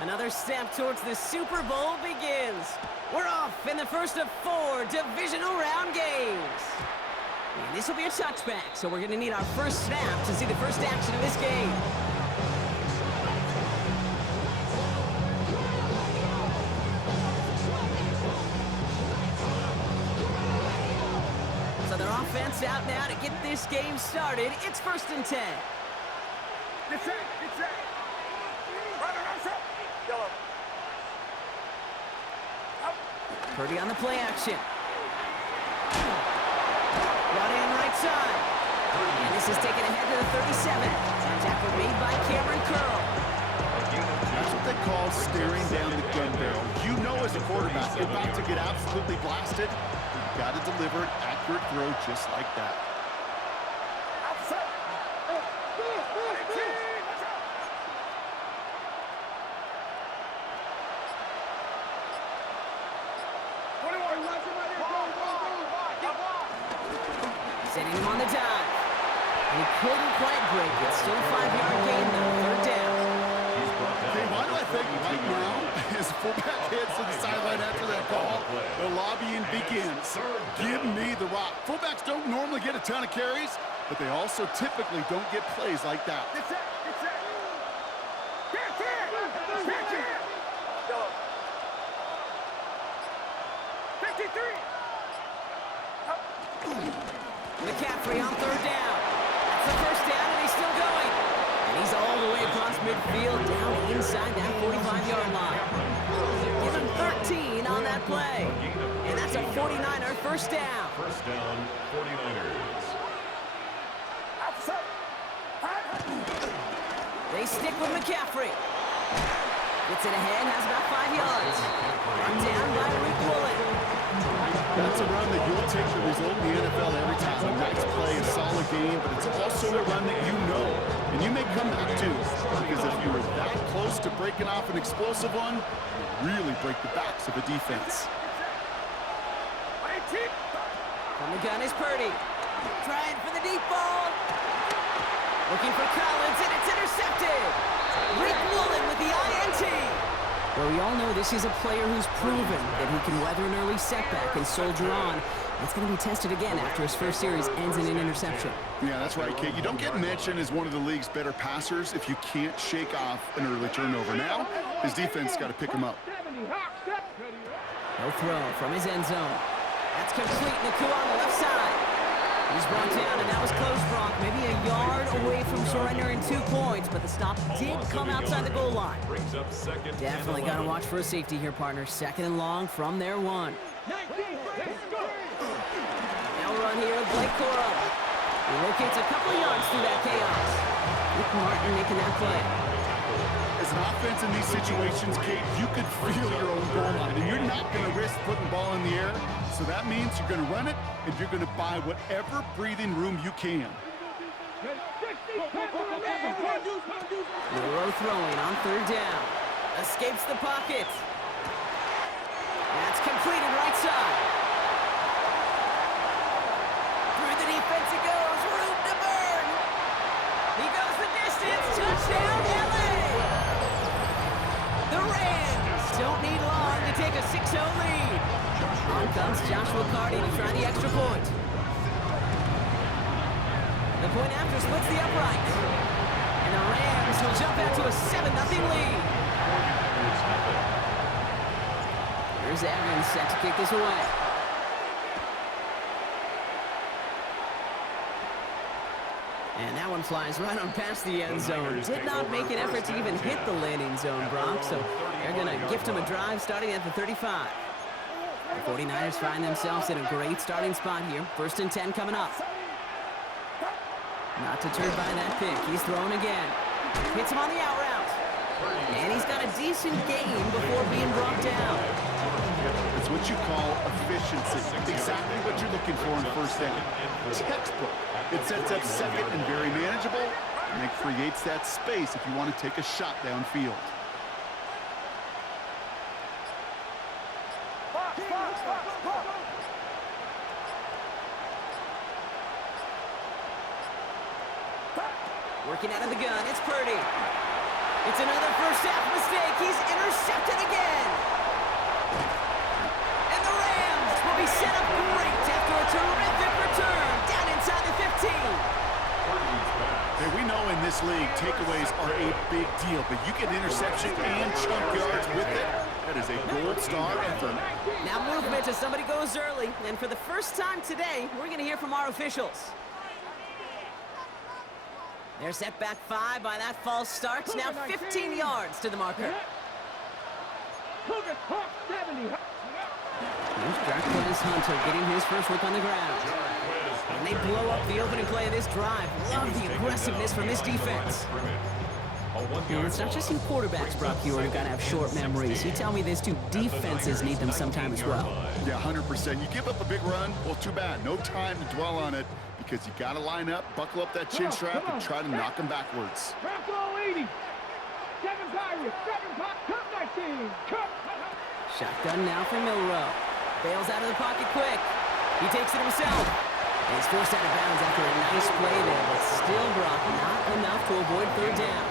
Another step towards the Super Bowl begins. We're off in the first of 4 divisional round games. And this will be a touchback, so we're going to need our first snap to see the first action of this game. So their offense out now to get this game started. It's 1st and 10. It's it. Yellow. Purdy on the play action. Brought in right side. And this is taken ahead to the 37. Tackle made by Cameron Curl. That's what they call staring down the gun barrel. You know as a quarterback, you're about to get absolutely blasted. You've got to deliver an accurate throw just like that. Setting him on the dive. He couldn't quite break it. Still a 5-yard gain, though. 3rd down. Okay, why do I think right now, as fullback heads to the sideline after that call, the lobbying begins. Give me the rock. Fullbacks don't normally get a ton of carries, but they also typically don't get plays like that. It's it. Yellow. 53. McCaffrey on 3rd down. That's the first down, and he's still going. And he's all the way across midfield, down inside that 45-yard line. Give him 13 on that play. And that's a 49er first down. First down, 49ers. They stick with McCaffrey. Gets it ahead, has about 5 yards. Run down by Rick Woolen. That's a run that you'll take the result in the NFL every time. A nice play, a solid game, but it's also a run that you know. And you may come back to, because if you were that close to breaking off an explosive one, you really break the backs of a defense. From the gun is Purdy. Trying for the deep ball. Looking for Collins, and it's intercepted. Rick Woolen with the INT. Well, we all know this is a player who's proven that he can weather an early setback and soldier on. It's going to be tested again after his first series ends in an interception. Yeah, that's right, Kate. You don't get mentioned as one of the league's better passers if you can't shake off an early turnover. Now, his defense got to pick him up. No throw from his end zone. That's complete. Nakua on the left side. He's brought down, and that was close, Brock. Maybe a yard away from surrendering 2 points, but the stop did come outside the goal line. Definitely got to watch for a safety here, partner. 2nd and long from their 1. Now we're on here with Blake Corum. He locates a couple of yards through that chaos. Rick Martin making that play. As an offense in these situations, Kate, you could feel your own goal line, and you're not going to risk putting the ball in the air. So that means you're going to run it, and you're going to buy whatever breathing room you can. Monroe throwing on 3rd down. Escapes the pocket. That's completed right side. Through the defense it goes. Room to burn. He goes the distance. Touchdown, LA. The Rams don't need long to take a 6-0 lead. On comes Joshua Carty to try the extra point. The point after splits the upright. And the Rams will jump out to a 7-0 lead. Here's Evans set to kick this away. And that one flies right on past the end zone. Did not make an effort to even hit the landing zone, Brock. So they're going to gift him a drive starting at the 35. The 49ers find themselves in a great starting spot here. 1st and 10 coming up. Not deterred by that pick. He's throwing again. Hits him on the out route. And he's got a decent gain before being brought down. It's what you call efficiency. Exactly what you're looking for in 1st down. Textbook. It sets up 2nd and very manageable, and it creates that space if you want to take a shot downfield. Working out of the gun, it's Purdy. It's another first half mistake. He's intercepted again. And the Rams will be set up great after a terrific return down inside the 15. Hey, we know in this league, takeaways are a big deal, but you get interception and chunk yards with it. That is a gold star effort. Now movement as somebody goes early. And for the first time today, we're going to hear from our officials. They're set back 5 by that false start. Now 15 yards to the marker. Here's Jarquez Hunter getting his first look on the ground. And they blow up the opening play of this drive. Love the aggressiveness from this defense. And it's not just you quarterbacks, Brock, who got to have short memories. You tell me this too, defenses need them sometime as well. Yeah, 100%. You give up a big run, well, too bad. No time to dwell on it because you got to line up, buckle up that chin strap, and try to knock them backwards. Shotgun now for Milrow. Bails out of the pocket quick. He takes it himself. And he's forced out of bounds after a nice play there, but still, Brock, not enough to avoid third down.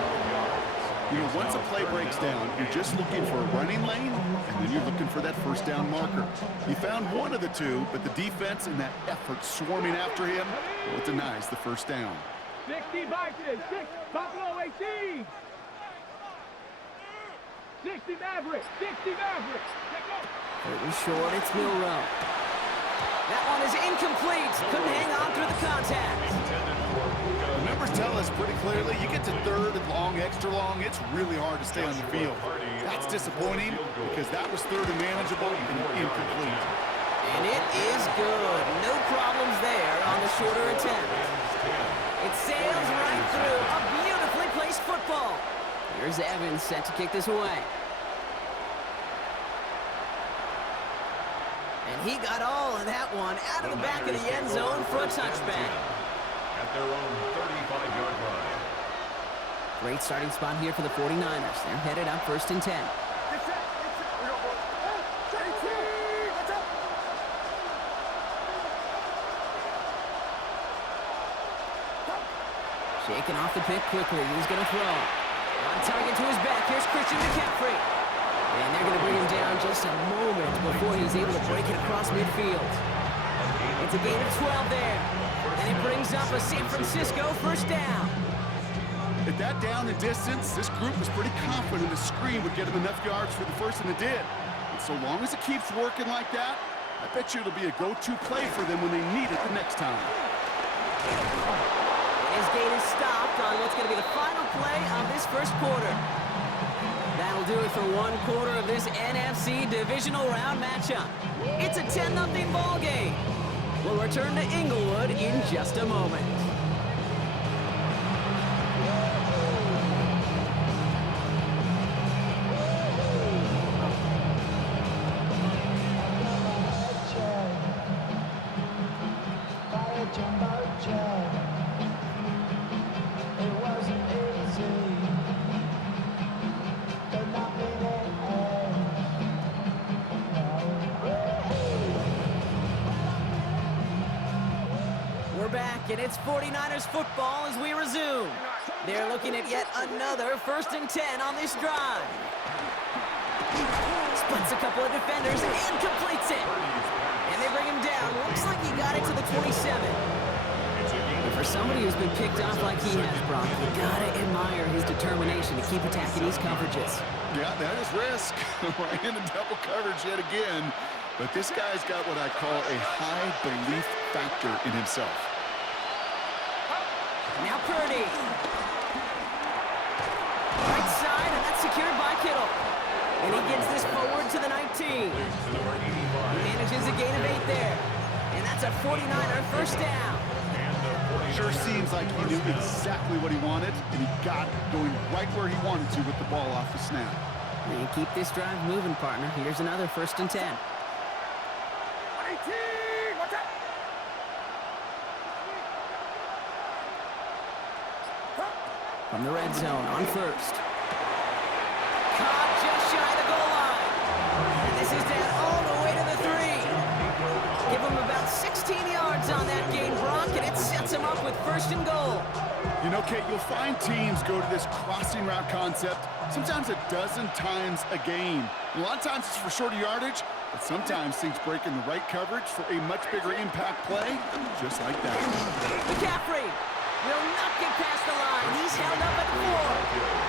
You know, once a play breaks down, you're just looking for a running lane, and then you're looking for that first down marker. He found one of the two, but the defense and that effort swarming after him, well, it denies the first down. 60 Vikings, 6 Buffalo 18. 60 Mavericks, 60 Mavericks. Third and short, it's Milrow. That one is incomplete. Couldn't hang on through the contact. The numbers tell us pretty clearly, you get to third and long, extra long, it's really hard to stay on the field. That's disappointing because that was third and manageable and incomplete. And it is good. No problems there on the shorter attempt. It sails right through a beautifully placed football. Here's Evans set to kick this away. And he got all of that one out of the back of the end zone for a touchback. At their own 35-yard line. Great starting spot here for the 49ers. They're headed up 1st and 10. Shaking off the pick quickly. He's going to throw. On target to his back. Here's Christian McCaffrey. And they're going to bring him down just a moment before he's able to break it across midfield. It's a gain of 12 there. And it brings up a San Francisco first down. At that down and distance, this group was pretty confident the screen would get him enough yards for the first, and it did. And so long as it keeps working like that, I bet you it'll be a go-to play for them when they need it the next time. His gain is stopped on what's going to be the final play of this first quarter. That'll do it for one quarter of this NFC divisional round matchup. It's a 10-0 ball game. We'll return to Inglewood in just a moment. And it's 49ers football as we resume. They're looking at yet another 1st and 10 on this drive. Splits a couple of defenders and completes it. And they bring him down. Looks like he got it to the 27. And for somebody who's been picked off like he has, Brock, you gotta admire his determination to keep attacking these coverages. Yeah, that is risk. Right into double coverage yet again. But this guy's got what I call a high belief factor in himself. Now Purdy. Right side, and that's secured by Kittle. And he gets this forward to the 19. He manages a gain of 8 there. And that's a 49er first down. Sure seems like he knew exactly what he wanted, and he got it going right where he wanted to with the ball off the snap. And keep this drive moving, partner. Here's another 1st and 10. 18, watch out! From the red zone on 1st. Caught just shy of the goal line. And this is down all the way to the 3. Give him about 16 yards on that gain, Brock, and it sets him up with 1st and goal. You know, Kate, you'll find teams go to this crossing route concept sometimes a dozen times a game. A lot of times it's for shorter yardage, but sometimes things break in the right coverage for a much bigger impact play, just like that. McCaffrey will not get past the line. He's held up at 4.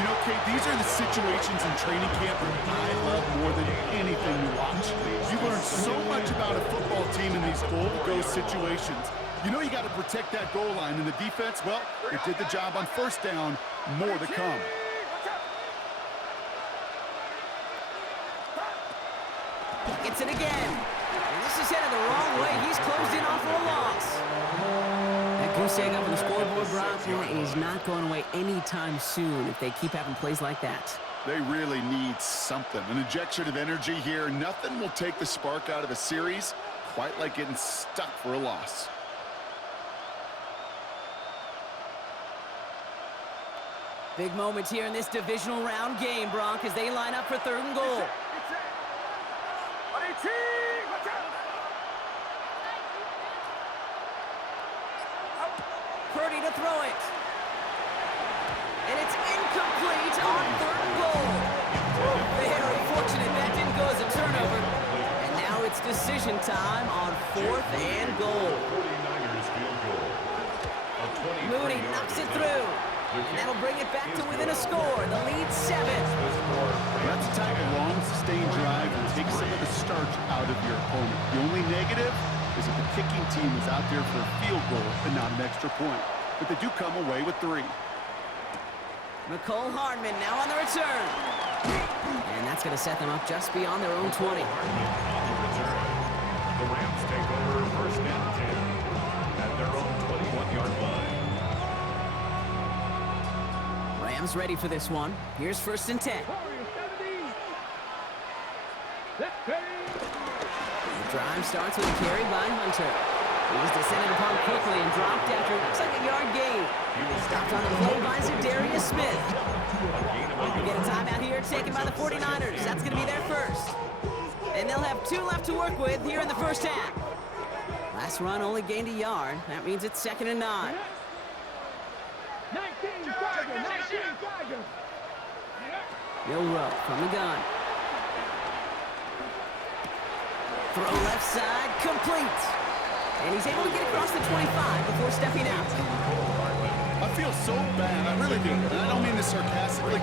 You know, Kate, these are the situations in training camp that I love more than anything to watch. You learn so much about a football team in these goal-to-go situations. You know you got to protect that goal line, and the defense, well, it did the job on first down. More to come. Gets it again. And this is headed the wrong way. He's closed in off for a loss. That goose egg up on the scoreboard, Brock, is not going away anytime soon if they keep having plays like that. They really need something. An injection of energy here. Nothing will take the spark out of a series quite like getting stuck for a loss. Big moment here in this divisional round game, Brock, as they line up for 3rd and goal. Purdy to throw it. And it's incomplete on 3rd and goal. Very fortunate that didn't go as a turnover. And now it's decision time on 4th and goal. 49ers field goal. A Moody knocks it through. And that'll bring it back to within a score. The lead 7. That's the type of long, sustained drive that takes some of the starch out of your opponent. The only negative is that the kicking team is out there for a field goal and not an extra point. But they do come away with 3. McCole Hardman now on the return. And that's going to set them up just beyond their own 20. The Rams take over 1st and 10 at their own 21-yard line. Rams ready for this one. Here's 1st and 10. The drive starts with a carry by Hunter. He was descended upon quickly and dropped after it looks like a yard gain. Stopped on the play by Zadarius Smith. We get a timeout here taken by the 49ers. That's going to be their first. And they'll have 2 left to work with here in the 1st half. Last run only gained a yard. That means it's 2nd and 9. 19 Tiger. Milrow from the gun. Throw left side, complete. And he's able to get across the 25 before stepping out. I feel so bad. I really do. And I don't mean this sarcastically. I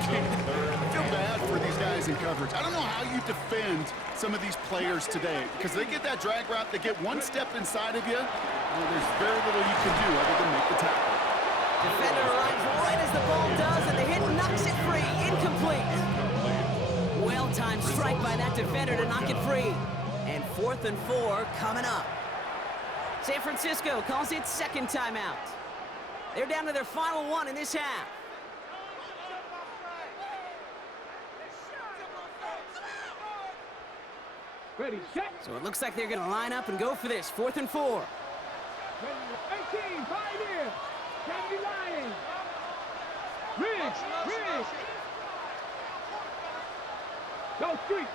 feel bad for these guys in coverage. I don't know how you defend some of these players today because they get that drag route, they get one step inside of you, and there's very little you can do other than make the tackle. Defender arrives right as the ball does, and the hit knocks it free. Incomplete. Well-timed strike by that defender to knock it free. And 4th and 4 coming up. San Francisco calls it 2nd timeout. They're down to their final one in this half. Ready, set. So it looks like they're going to line up and go for this. 4th and 4. 18, Pioneer. Kennedy Lions. Ridge. Go street.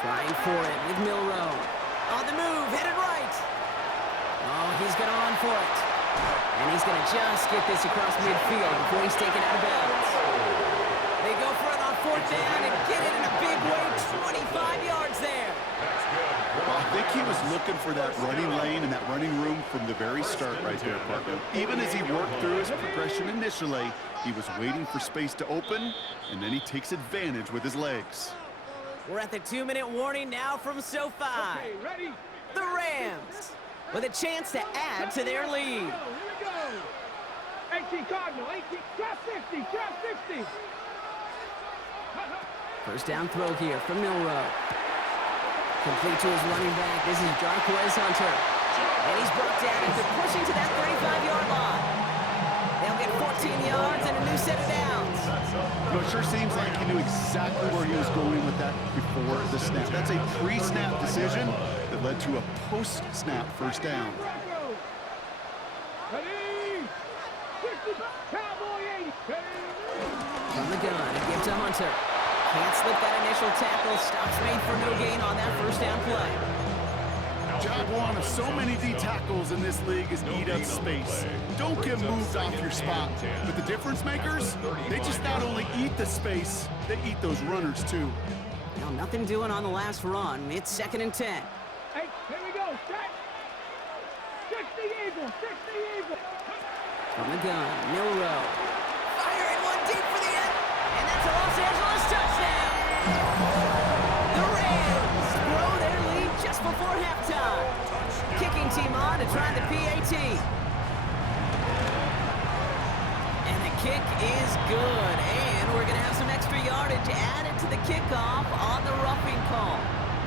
Trying for it with Milrow. On the move, headed right. Oh, he's going to run for it. And he's going to just get this across midfield before he's taken out of bounds. They go for it on 4th down and get it in a big way. 25 yards there. Well, I think he was looking for that running lane and that running room from the very start right there, partner. Even as he worked through his progression initially, he was waiting for space to open, and then he takes advantage with his legs. We're at the 2-minute warning now from SoFi. Okay, ready. The Rams with a chance to add to their lead. Here we go. 18 Cardinal, 18, drop 50. First down throw here from Milrow. Complete to his running back. This is Jarquez Hunter. And he's brought down after pushing to that 35-yard line. They'll get 14 yards and a new set of downs. You know, it sure seems like he knew exactly where he was going with that before the snap. That's a pre-snap decision that led to a post-snap first down. Ready. 50, Cowboy 80. From the gun, a give to Hunter. Can't slip that initial tackle. Stops made for no gain on that first down play. Job one of so many D tackles in this league is eat up space. Don't get moved off your spot. But the difference makers, they just not only eat the space, they eat those runners too. Now, nothing doing on the last run. It's 2nd and 10. Hey, here we go. Set. 60 Eagle. 60 Eagle. From the gun, Milrow. Firing one deep for the end. And that's a Los Angeles touchdown. The Rams grow their lead just before halftime. Kicking team on to try the PAT. And the kick is good. And we're going to have some extra yardage added to the kickoff on the roughing call.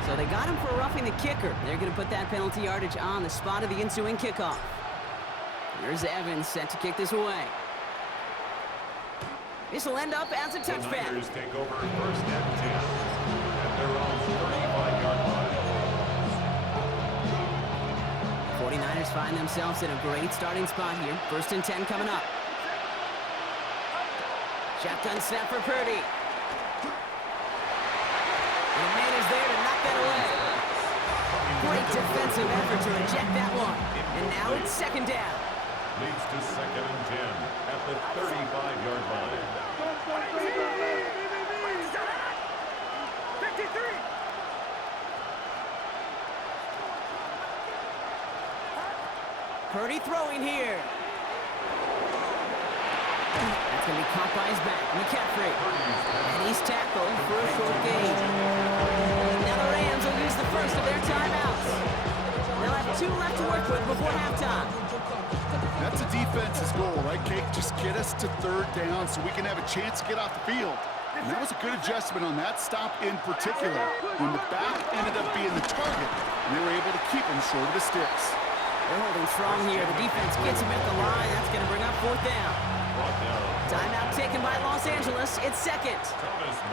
So they got him for roughing the kicker. They're going to put that penalty yardage on the spot of the ensuing kickoff. Here's Evans set to kick this away. This will end up as a touchback. The Niners take over 1st and 10 at their own 35-yard line. 49ers find themselves in a great starting spot here. 1st and 10 coming up. Shotgun snap for Purdy. And the man is there to knock that away. Great defensive effort to reject that one. And now it's 2nd down. Leads to 2nd and 10 at the 35-yard line. 53. Purdy throwing here. That's going to be caught by his back. McCaffrey. And he's tackled for a short gain. Now the Rams will use the first of their timeouts. They'll have 2 left to work with before halftime. That's a defense's goal, right, Kate? Just get us to 3rd down so we can have a chance to get off the field. And that was a good adjustment on that stop in particular, when the back ended up being the target, and they were able to keep him short of the sticks. They're holding strong here. The defense gets him at the line. That's going to bring up 4th down. Timeout taken by Los Angeles. It's 2nd.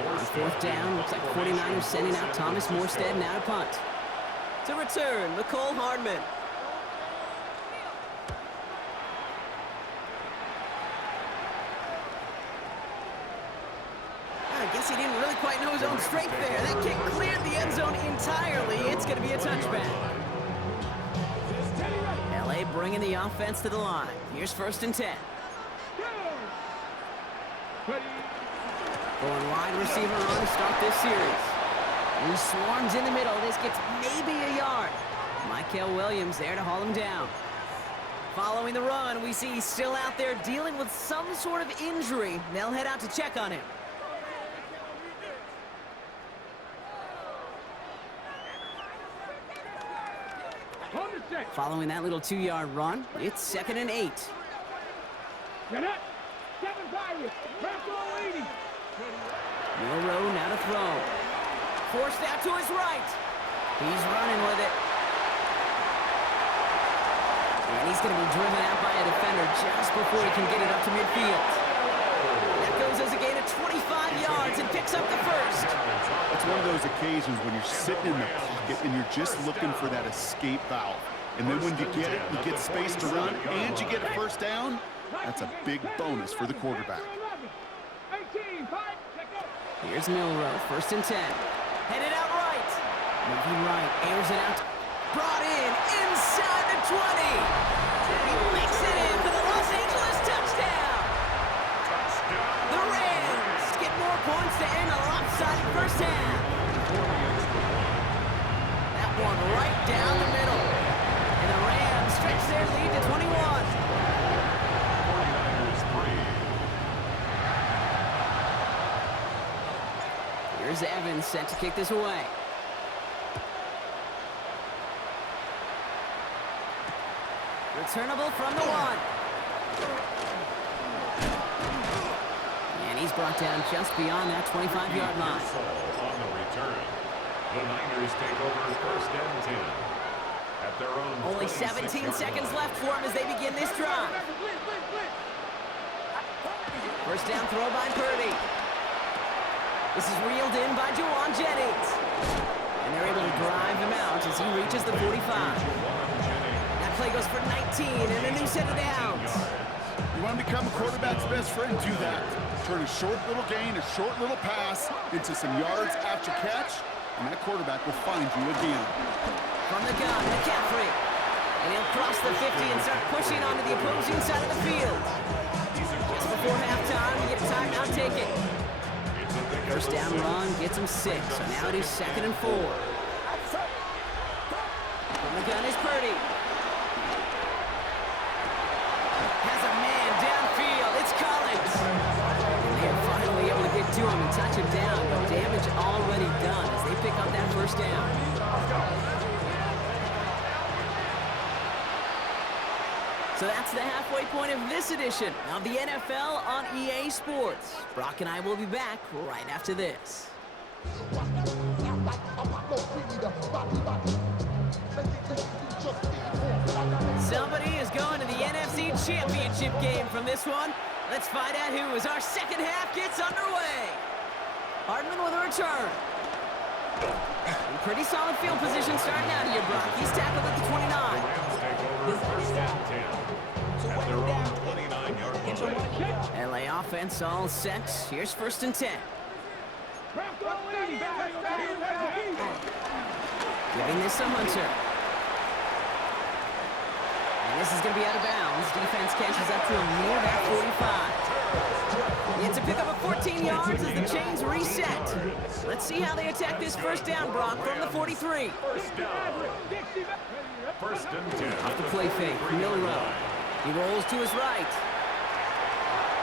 On 4th down, looks like 49ers sending out Thomas Morstead now to punt. To return, McCole Hardman. I guess he didn't really quite know his own strength there. That kick cleared the end zone entirely. It's going to be a touchback. LA bringing the offense to the line. Here's 1st and 10. Going wide receiver on to start this series. He swarms in the middle. This gets maybe a yard. Mykel Williams there to haul him down. Following the run, we see he's still out there dealing with some sort of injury. They'll head out to check on him. Following that little 2-yard run, it's 2nd and 8. Milrow now to throw. Forced out to his right. He's running with it. And he's going to be driven out by a defender just before he can get it up to midfield. That goes as a gain of 25 yards and picks up the first. It's one of those occasions when you're sitting in the pocket and you're just looking for that escape valve. And then when you get it, you get space to run, and you get a 1st down, that's a big bonus for the quarterback. Here's Milrow, 1st and 10. Headed out right. Moving right, airs it out. Brought in, inside the 20. He makes it in for the Los Angeles touchdown. The Rams get more points to end a lopsided 1st half. That one right down the middle. And the Rams stretch their lead to 21. 49ers 3. Here's Evans set to kick this away. Returnable from the 1. And he's brought down just beyond that 25-yard line. On the return, the Niners take over 1st and 10 at their own. Only 17 seconds left for him as they begin this drive. 1st down throw by Purdy. This is reeled in by Juwan Jennings. And they're able to drive him out as he reaches the 45. That play goes for 19 and a new set of downs. You want to become a quarterback's best friend? Do that. Turn a short little gain, a short little pass into some yards after catch, and that quarterback will find you again. From the gun, McCaffrey. And he'll cross the 50 and start pushing onto the opposing side of the field. Just before halftime, we get a timeout taken. First down run gets him 6, so now it is 2nd and 4. From the gun is Purdy. Has a man downfield. It's Collins. And they are finally able to get to him and touch him down, but damage already done as they pick up that first down. So that's the halfway point of this edition of the NFL on EA Sports. Brock and I will be back right after this. Somebody is going to the NFC Championship game from this one. Let's find out who as our second half gets underway. Hardman with a return. In pretty solid field position starting out here, Brock. He's tackled at the 29. Rams take over first and 10 at their own 29-yard line. LA offense all set. Here's 1st and 10. Giving this to Hunter. And this is going to be out of bounds. Defense catches up to him near that 45. It's a pickup of 14 yards as the chains reset. Let's see how they attack this first down, Brock, from the 43. First and 10. Off the play fake, Milrow. He rolls to his right.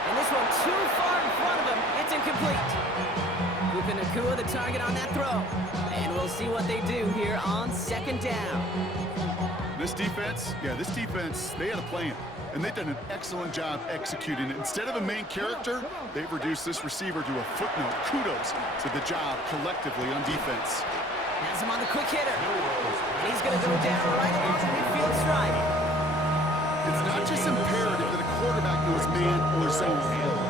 And this one too far in front of him. It's incomplete. Puka Nacua the target on that throw. And we'll see what they do here on 2nd down. This defense, they had a plan. And they've done an excellent job executing it. Instead of a main character, they've reduced this receiver to a footnote. Kudos to the job collectively on defense. Has him on the quick hitter. And he's going to go down right along the midfield stripe. It's not just imperative that a quarterback knows man or zone.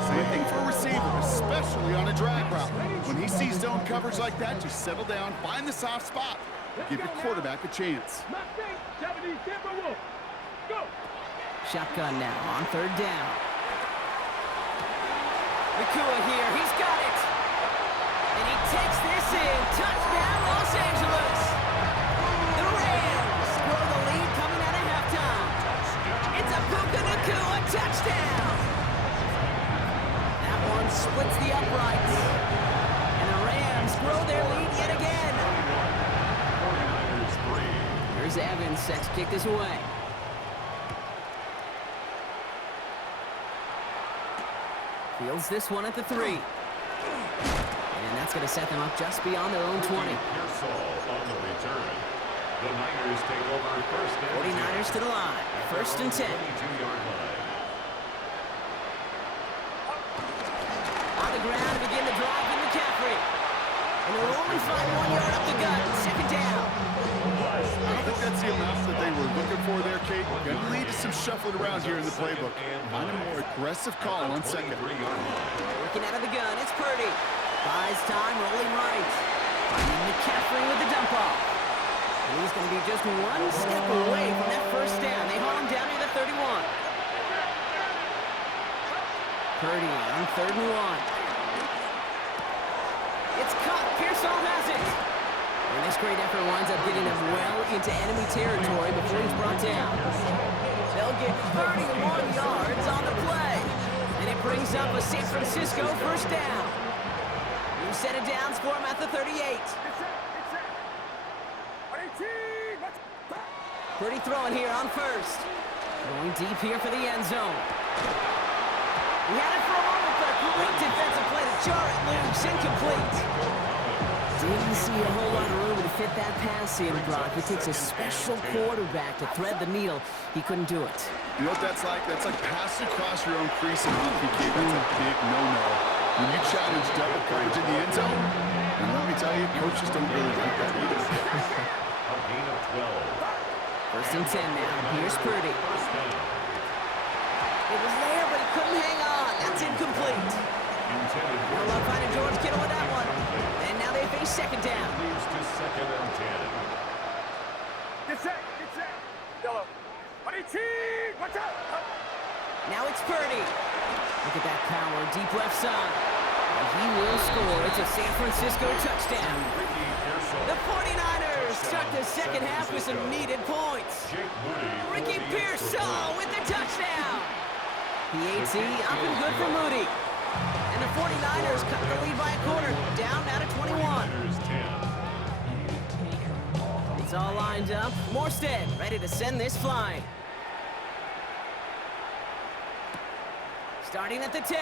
Same thing for a receiver, especially on a drag route. When he sees zone coverage like that, just settle down, find the soft spot, and give your quarterback a chance. Shotgun now on 3rd down. Nacua here, he's got it. And he takes this in. Touchdown, Los Angeles. The Rams grow the lead coming out of halftime. It's a Puka Nacua touchdown. That one splits the uprights. And the Rams grow their lead yet again. Here's Evans set to kick this away. Fields this one at the 3. And that's going to set them up just beyond their own 20. On the return. The Niners take over first and 49ers to the line. 1st and 10. 22-yard line. On the ground to begin the drive with McCaffrey. And they'll only find 1 yard up the gut. 2nd down. I don't think that's the amount that they were looking for there, Kate. Going to lead to some shuffling around here in the playbook. Find a more aggressive call on 2nd. Working out of the gun, it's Purdy. Buys time, rolling right. Finding McCaffrey with the dump off. And he's going to be just 1 step away from that first down. They haul him down to the 31. Purdy on 3rd and 1. It's caught. Pearsall has it. And this great effort winds up getting him well into enemy territory before he's brought down. They'll get 31 yards on the play. And it brings up a San Francisco first down. New set of downs for him at the 38. Pretty throwing here on 1st. Going deep here for the end zone. He had it for a moment, but a great defensive play to jar it loose. Incomplete. Didn't see a whole lot of room to fit that pass in, Brock. It takes a special quarterback to thread the needle. He couldn't do it. You know what that's like? That's like passing across your own crease in hockey, Kate. That's a big no-no. When you challenge double coverage in the end zone, and let me tell you, coaches don't really like that either. A gain of 12. 1st and 10 now. Here's Purdy. It was there, but he couldn't hang on. That's incomplete. No luck finding George Kittle with that one. And now they face 2nd down. Leads to 2nd and 10. Get set. Yellow. Watch out. Now it's Purdy. Look at that power, deep left side. And he will score. It's a San Francisco touchdown. The 49ers start the second half with some needed points. Ricky Pearsall with the touchdown. PAT up and good for Moody. And the 49ers cut the lead by a quarter, down now to 21. It's all lined up. Morstead ready to send this flying. Starting at the 10.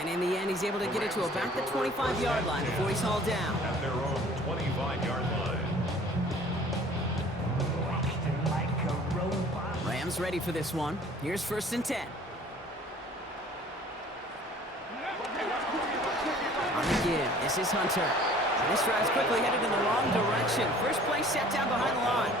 And in the end, he's able to get it to about the 25-yard line before he's hauled down. At their own 25-yard line. Rams ready for this one. Here's 1st and 10. On the give, this is Hunter. And this drive's quickly headed in the wrong direction. First play set down behind the line.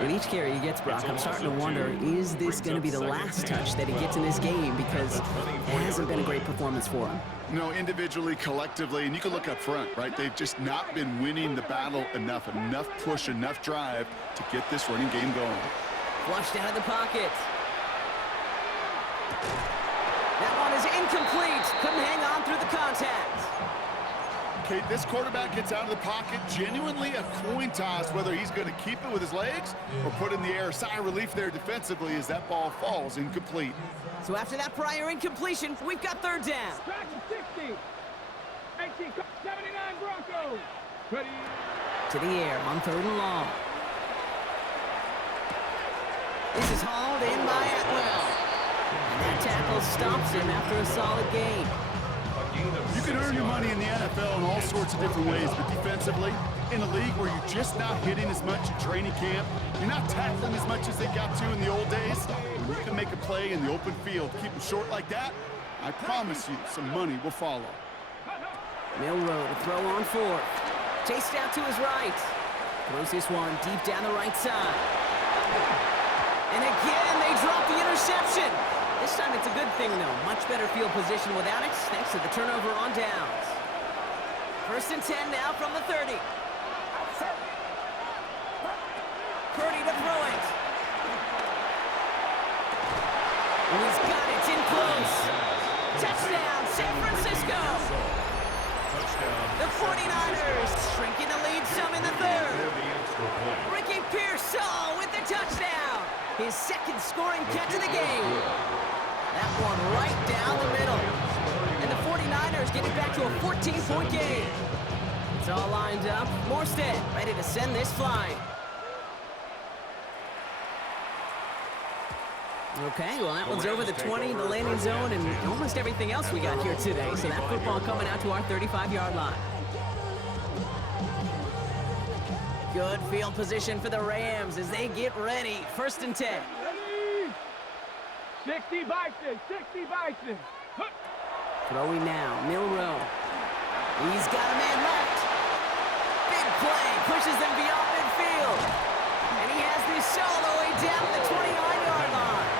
With each carry he gets, Brock, I'm starting to wonder, is this going to be the last touch that he gets in this game? Because it hasn't been a great performance for him. No, individually, collectively, and you can look up front, right? They've just not been winning the battle enough push, enough drive to get this running game going. Flushed out of the pocket. That one is incomplete. Couldn't hang on through the contact. Okay, this quarterback gets out of the pocket, genuinely a coin toss whether he's going to keep it with his legs or put in the air. Sigh of relief there defensively as that ball falls incomplete. So after that prior incompletion, we've got 3rd down. Traction 60. 79 Broncos. Ready. To the air on 3rd and long. This is hauled in by Atwell. And that tackle stops him after a solid gain. You can earn your money in the NFL in all sorts of different ways, but defensively, in a league where you're just not hitting as much in training camp, you're not tackling as much as they got to in the old days, when you can make a play in the open field, keep it short like that, I promise you some money will follow. Milrow to throw on 4th. Chased out to his right. Throws this one deep down the right side. And again, they drop the interception. This time it's a good thing, though. Much better field position without it, thanks to the turnover on downs. 1st and 10 now from the 30. Purdy to throw it. And he's got it in close. Touchdown, San Francisco. The 49ers shrinking the lead some in the 3rd. Ricky Pearsall with the touchdown. His 2nd scoring catch of the game. That one right down the middle. And the 49ers get it back to a 14-point game. It's all lined up. Morstead ready to send this flying. Okay, well, that one's over the 20, the landing zone, and almost everything else we got here today. So that football coming out to our 35-yard line. Good field position for the Rams as they get ready. 1st and 10. 60 Bison, 60 Bison. Throwing now, Milrow. He's got a man left. Big play, pushes them beyond midfield. And he has this solo way down the 29-yard line.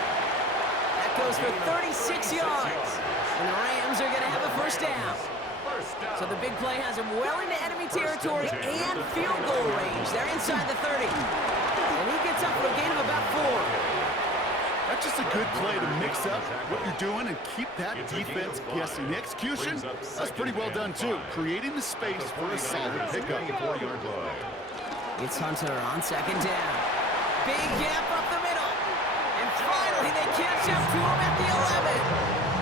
That goes for 36 yards. And the Rams are going to have a 1st down. So the big play has him well into enemy territory and field goal range. They're inside the 30. And he gets up for a gain of about 4. That's just a good play to mix up what you're doing and keep that defense guessing. The execution, that's pretty well done too. Creating the space for a solid pickup. It's Hunter on 2nd down. Big gap up the middle. And finally they catch up to him at the 11.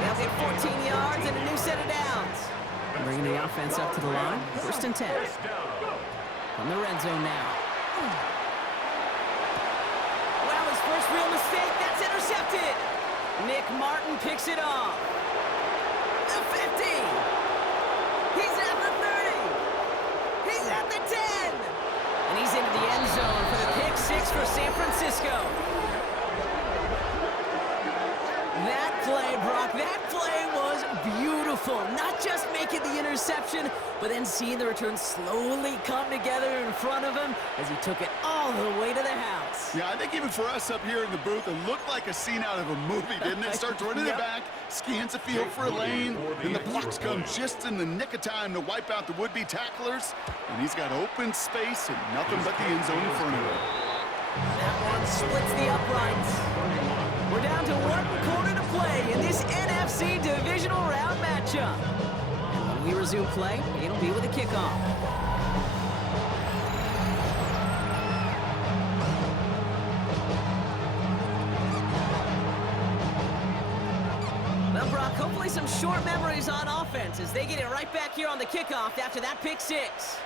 They'll get 14 yards and a new set of downs. Bringing the offense up to the line. 1st and 10. From the red zone now. First real mistake, that's intercepted. Nick Martin picks it off. The 50. He's at the 30. He's at the 10. And he's into the end zone for the pick 6 for San Francisco. That play, Brock, that play was beautiful. Not just making the interception, but then seeing the return slowly come together in front of him as he took it all the way to the house. Yeah, I think even for us up here in the booth, it looked like a scene out of a movie, didn't it? Starts running it back, scans the field for a lane, and the blocks come just in the nick of time to wipe out the would-be tacklers. And he's got open space and nothing but the end zone in front of him. That one splits the uprights. We're down to 1 quarter to play in this NFC divisional round matchup. And When we resume play, it'll be with a kickoff. Well, Brock, hopefully some short memories on offense as they get it right back here on the kickoff after that pick six.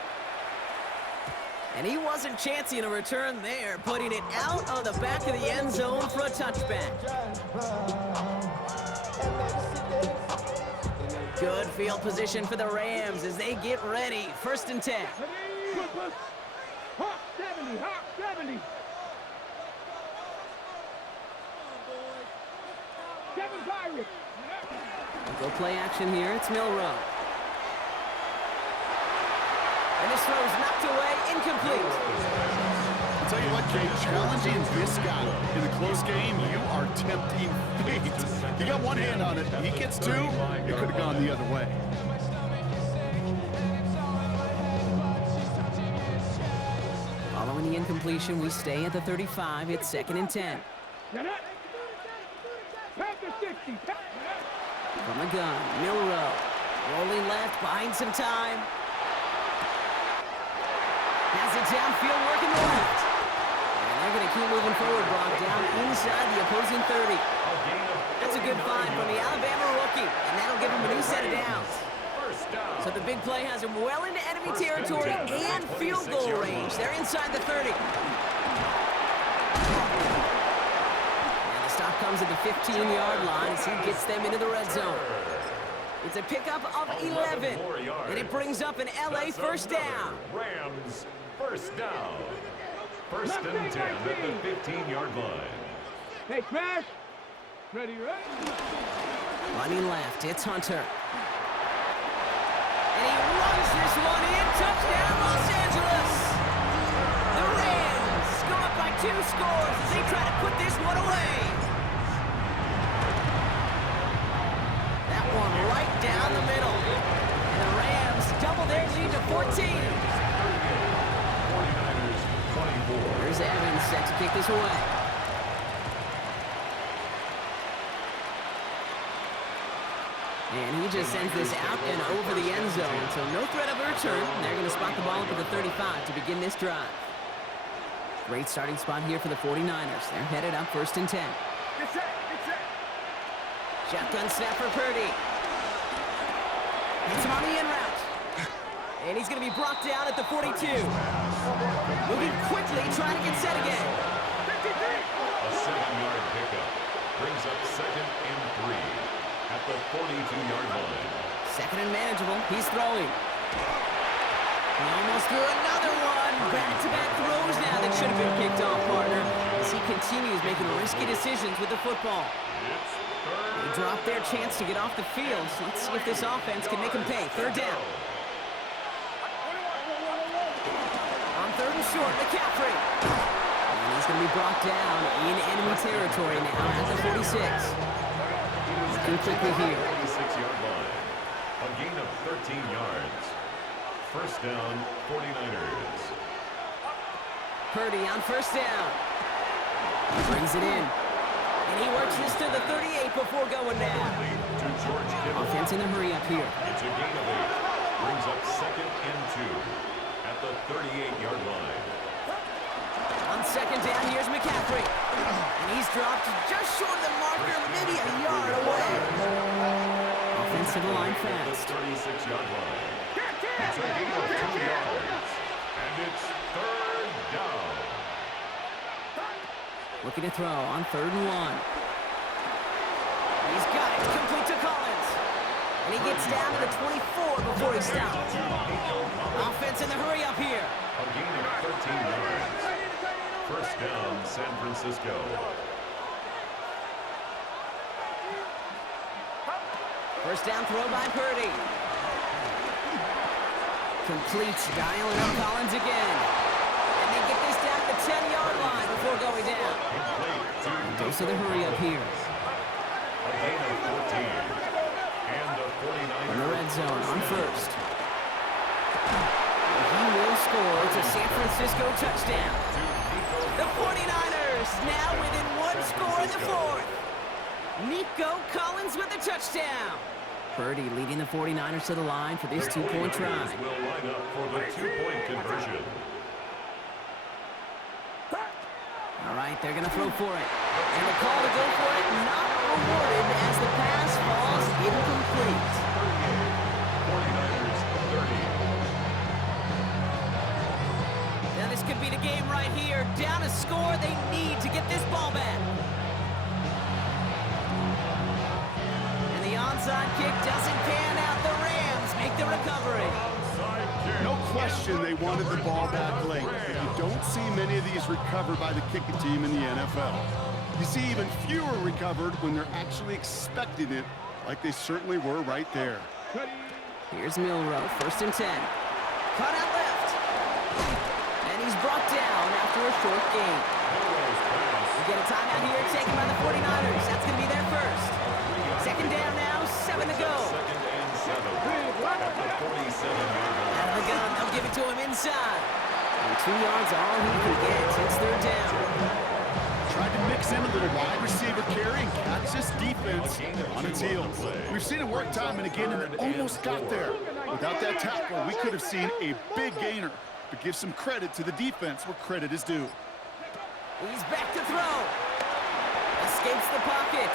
And he wasn't chancing a return there, putting it out on the back of the end zone for a touchback. Good field position for the Rams as they get ready. 1st and 10. Hawk 70, Hawk 70. Kevin Pirates. Go play action here. It's Milrow. And this throw is knocked away, incomplete. I'll tell you what, Jay, challenging this guy in a close game, you are tempting fate. You got one hand on it. He gets two, it could have gone the other way. Following the incompletion, we stay at the 35. It's 2nd and 10. From the gun, Milrow. Rolling left, buying some time. Has it downfield, working the left. And they're going to keep moving forward, Brock, down inside the opposing 30. That's a good find from the Alabama rookie, and that'll give him a new set of downs. So the big play has him well into enemy territory and field goal range. They're inside the 30. And the stop comes at the 15-yard line as he gets them into the red zone. It's a pickup of 11, and it brings up an LA first down. Rams first down. 1st and 10 at the 15-yard line. Hey, Smash. Ready, right? Running left, it's Hunter. And he runs this one in. Touchdown, Los Angeles. The Rams go up by 2 scores as they try to put this one away. That one right down the middle. And the Rams double their lead to 14. 49ers 24. Here's Evans set to kick this away. And he just sends this out and over the end zone. So no threat of a return. They're going to spot the ball up at the 35 to begin this drive. Great starting spot here for the 49ers. They're headed up 1st and 10. Shotgun snap for Purdy. Hits him on the in route. And he's going to be brought down at the 42. Moving quickly, trying to get set again. A 7-yard pickup brings up 2nd and 3 at the 42-yard line. 2nd and manageable. He's throwing. He almost threw another one. Back-to-back throws now that should have been picked off, partner, as he continues making risky decisions with the football. They drop their chance to get off the field. So let's see if this offense can make them pay. 3rd down. On 3rd and short, McCaffrey. And he's going to be brought down in enemy territory now at the 46. Looking quickly here. 46-yard line. A gain of 13 yards. 1st down, 49ers. Purdy on 1st down. He brings it in. And he works this to the 38 before going down. To George Kittle. Offense in a hurry up here. It's a gain of 8. Brings up 2nd and 2 at the 38-yard line. On 2nd down, here's McCaffrey. And he's dropped just short of the marker, maybe a yard away. Offensive line fast. The 36-yard line. It's a gain of 2 yards. And it's 3rd down. Looking to throw on 3rd and 1. He's got it. Complete to Collins. And he gets down to the 24 before he stops. Offense in the hurry up here. A gain of 13 yards. 1st down, San Francisco. First down throw by Purdy. Complete, dialing up Collins again. And they get this down to the 10-yard line before going down. Goes to the hurry up here. A gain of 14. And a 49. In the red zone on 1st. He will score. It's a San Francisco touchdown. The 49ers now within 1 score in the 4th. Nico Collins with a touchdown. Purdy leading the 49ers to the line for this two-point try. Will line up for the two-point conversion. All right, they're going to throw for it. And the call to go for it not awarded as the pass falls incomplete. 49ers 30. Now this could be the game right here. Down a score, they need to get this ball back. And the onside kick doesn't pan out. The Rams make the recovery. No question they wanted the ball back late, but you don't see many of these recovered by the kicking team in the NFL. You see even fewer recovered when they're actually expecting it, like they certainly were right there. Here's Milrow, 1st and 10. Cut out left. And he's brought down after a short gain. We get a timeout here taken by the 49ers. That's going to be their first. 2nd down now, 7 to go. 2nd and 7 at the 47-yard line. Out of the gun, they'll give it to him inside. And 2 yards all he can get. It's 3rd down. Tried to mix in a little wide receiver carry and catch this defense on its heels. We've seen it work time and again, and it almost got there. Without that tackle, we could have seen a big gainer. But give some credit to the defense where credit is due. He's back to throw. Escapes the pocket.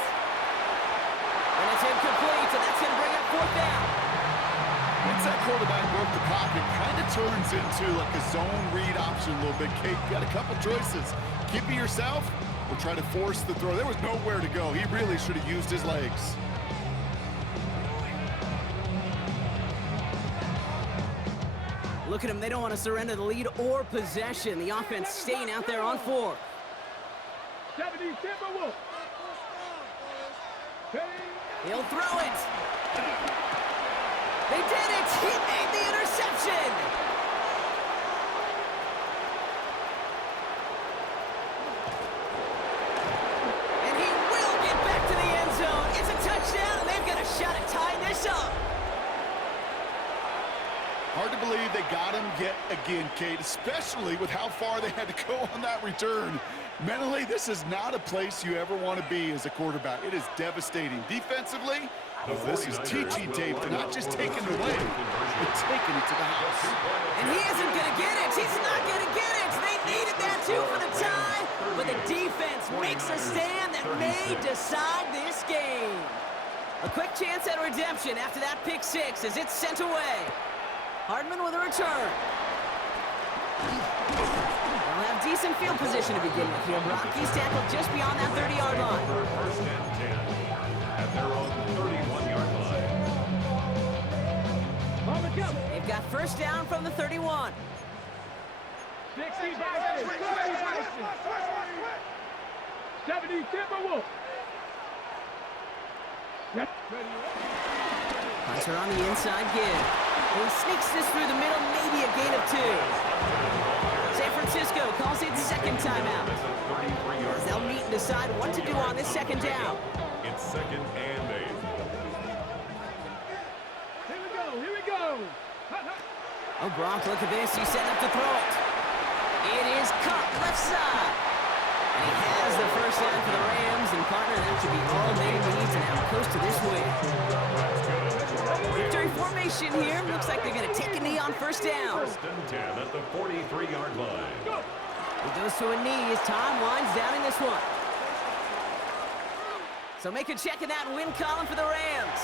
And it's incomplete, and that's going to bring up 4th down. Once that quarterback broke the pocket, kind of turns into like a zone read option a little bit. Kate, got a couple choices. Keep it yourself or try to force the throw. There was nowhere to go. He really should have used his legs. Look at him. They don't want to surrender the lead or possession. The offense staying out there on 4. 70 Tinbob. He'll throw it. They did it. He made the interception. And he will get back to the end zone. It's a touchdown, and they've got a shot at tying this up. Hard to believe they got him yet again, Kate, especially with how far they had to go on that return. Mentally, this is not a place you ever want to be as a quarterback. It is devastating. Defensively, this is teaching tape to not just take it away, but taking it to the house. And he isn't going to get it. He's not going to get it. They needed that, too, for the tie. But the defense makes a stand that may decide this game. A quick chance at redemption after that pick 6 as it's sent away. Hardman with a return. They'll have decent field position to begin with here. Broncos tackled just beyond that 30-yard line. 1st and 10 at their own 31-yard line. They've got 1st down from the 31. 60 70 Tinbob. Hunter on the inside give. He sneaks this through the middle, maybe a gain of 2. San Francisco calls it 2nd timeout. As they'll meet and decide what to do on this 2nd down. It's 2nd and 8. Here we go. Oh, Gronk, look at this. He's setting up to throw it. It is caught left side. And he has the 1st down for the Rams. And, partner, that should be all they need to now coast to this win. Victory formation here. Looks like they're going to take a knee on 1st down. 1st and 10 at the 43-yard line. He goes to a knee as time winds down in this one. So make a check in that win column for the Rams.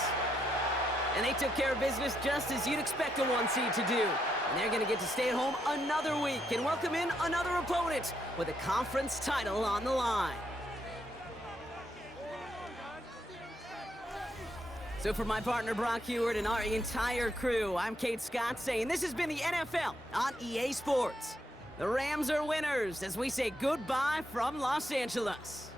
And they took care of business just as you'd expect a 1 seed to do. And they're going to get to stay at home another week and welcome in another opponent with a conference title on the line. So for my partner Brock Heward and our entire crew, I'm Kate Scott saying this has been the NFL on EA Sports. The Rams are winners as we say goodbye from Los Angeles.